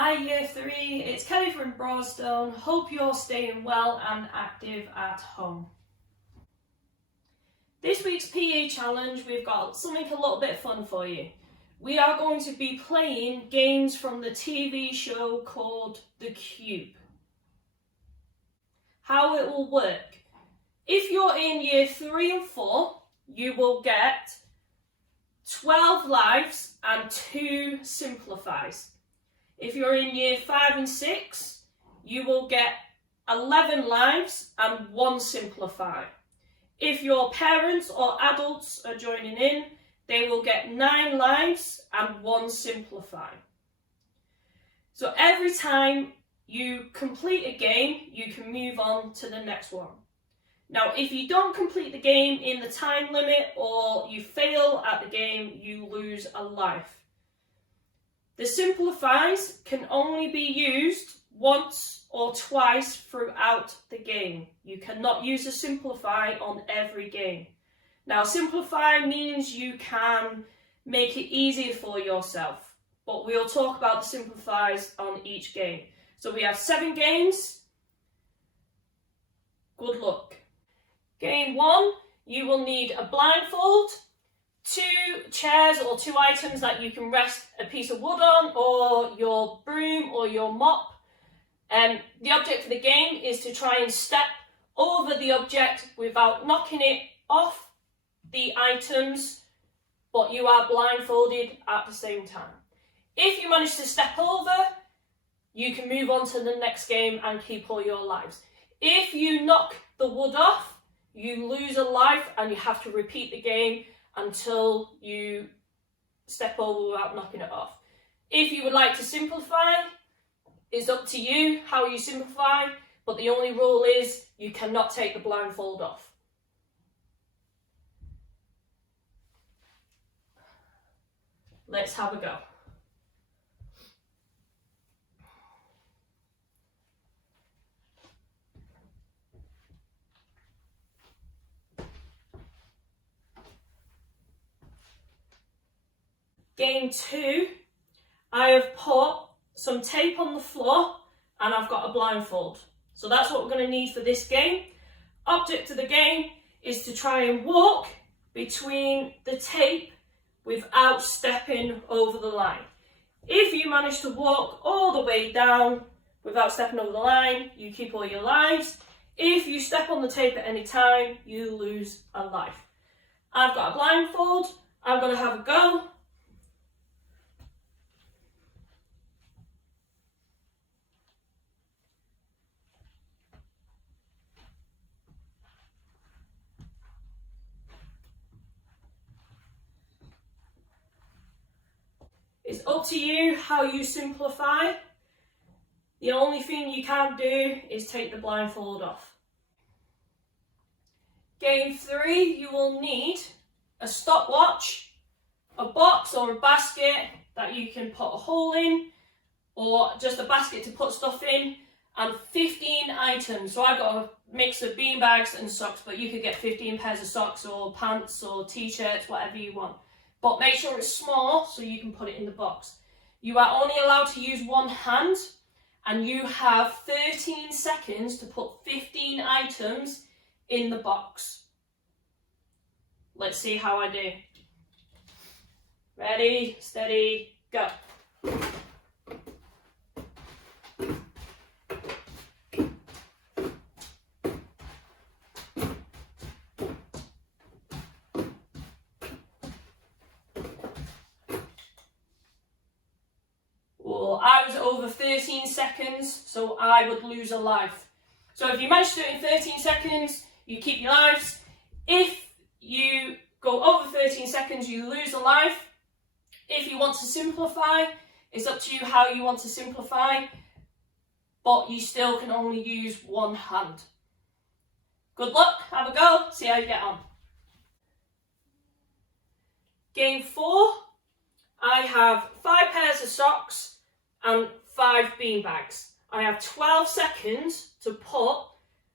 Hi Year 3, it's Kelly from Broadstone. Hope you're staying well and active at home. This week's PE challenge, we've got something a little bit fun for you. We are going to be playing games from the TV show called The Cube. How it will work. If you're in Year 3 and 4, you will get 12 lives and 2 simplifies. If you're in Year 5 and 6, you will get 11 lives and 1 simplify. If your parents or adults are joining in, they will get 9 lives and 1 simplify. So every time you complete a game, you can move on to the next one. Now, if you don't complete the game in the time limit or you fail at the game, you lose a life. The simplifies can only be used once or twice throughout the game. You cannot use a simplify on every game. Now, simplify means you can make it easier for yourself, but we'll talk about the simplifies on each game. So we have 7 games. Good luck. Game 1, you will need a blindfold, 2 chairs or 2 items that you can rest a piece of wood on, or your broom or your mop. The object of the game is to try and step over the object without knocking it off the items, but you are blindfolded at the same time. If you manage to step over, you can move on to the next game and keep all your lives. If you knock the wood off, you lose a life and you have to repeat the game until you step over without knocking it off. If you would like to simplify, it's up to you how you simplify, but the only rule is you cannot take the blindfold off. Let's have a go. Game 2, I have put some tape on the floor and I've got a blindfold. So that's what we're going to need for this game. Object of the game is to try and walk between the tape without stepping over the line. If you manage to walk all the way down without stepping over the line, you keep all your lives. If you step on the tape at any time, you lose a life. I've got a blindfold. I'm going to have a go. It's up to you how you simplify. The only thing you can't do is take the blindfold off. Game 3, you will need a stopwatch, a box or a basket that you can put a hole in, or just a basket to put stuff in, and 15 items. So I've got a mix of beanbags and socks, but you could get 15 pairs of socks or pants or t-shirts, whatever you want. But make sure it's small so you can put it in the box. You are only allowed to use one hand and you have 13 seconds to put 15 items in the box. Let's see how I do. Ready, steady, go. Well, I was over 13 seconds, so I would lose a life. So if you manage to do it in 13 seconds, you keep your lives. If you go over 13 seconds, you lose a life. If you want to simplify, it's up to you how you want to simplify, but you still can only use one hand. Good luck, have a go, see how you get on. Game 4, I have 5 pairs of socks and 5 beanbags. I have 12 seconds to put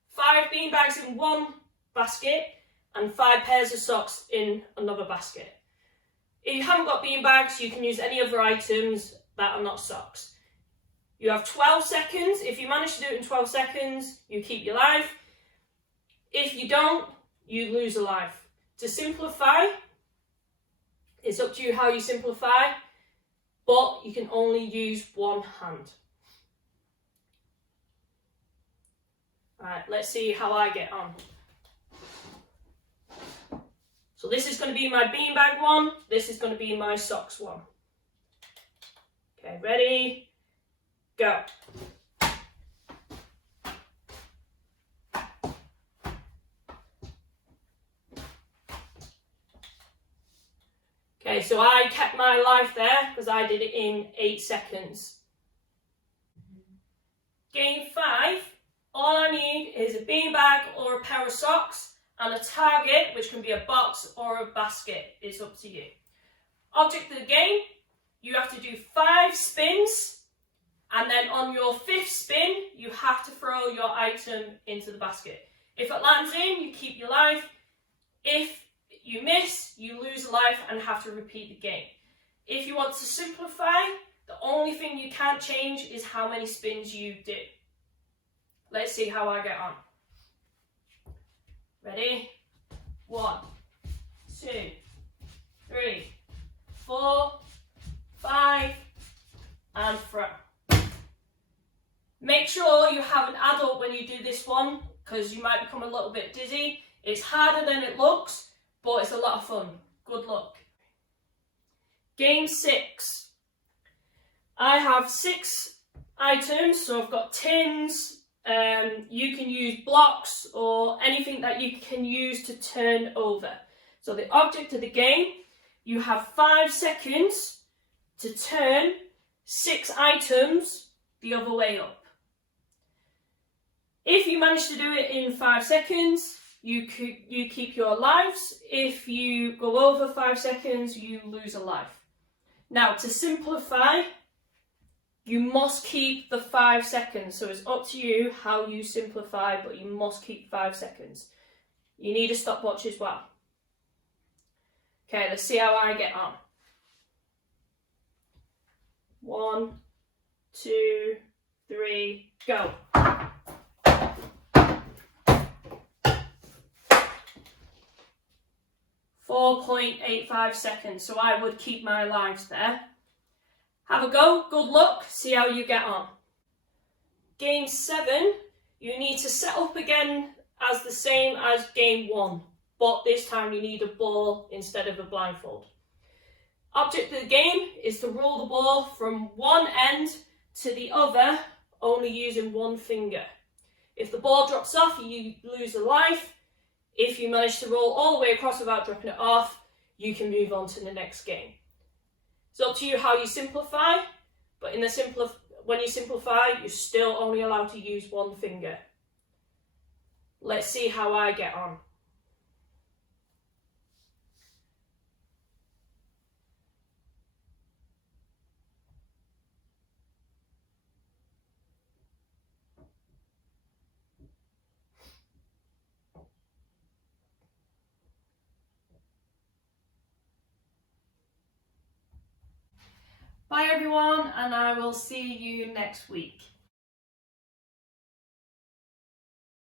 5 beanbags in one basket and 5 pairs of socks in another basket. If you haven't got beanbags, you can use any other items that are not socks. You have 12 seconds. If you manage to do it in 12 seconds, you keep your life. If you don't, you lose a life. To simplify, it's up to you how you simplify, but you can only use one hand. Alright, let's see how I get on. So this is going to be my beanbag one, this is going to be my socks one. Okay, ready, go. Okay, so I kept my life there because I did it in 8 seconds. Game 5, all I need is a beanbag or a pair of socks and a target, which can be a box or a basket. It's up to you. Object of the game, you have to do 5 spins, and then on your 5th spin, you have to throw your item into the basket. If it lands in, you keep your life. If you miss, you lose a life and have to repeat the game. If you want to simplify, the only thing you can't change is how many spins you do. Let's see how I get on. Ready? 1, 2, 3, 4, 5, and throw. Make sure you have an adult when you do this one, because you might become a little bit dizzy. It's harder than it looks, but it's a lot of fun. Good luck. Game 6. I have 6 items, so I've got tins. You can use blocks or anything that you can use to turn over. So the object of the game, you have 5 seconds to turn 6 items the other way up. If you manage to do it in 5 seconds, you keep your lives. If you go over 5 seconds, you lose a life. Now, to simplify, you must keep the 5 seconds. So it's up to you how you simplify, but you must keep 5 seconds. You need a stopwatch as well. Okay, let's see how I get on. 1, 2, 3, go. 4.85 seconds, so I would keep my lives there. Have a go, good luck, see how you get on. Game 7, you need to set up again as the same as game 1, but this time you need a ball instead of a blindfold. Object of the game is to roll the ball from one end to the other, only using one finger. If the ball drops off, you lose a life. If you manage to roll all the way across without dropping it off, you can move on to the next game. It's up to you how you simplify, but when you simplify, you're still only allowed to use one finger. Let's see how I get on. Bye everyone, and I will see you next week.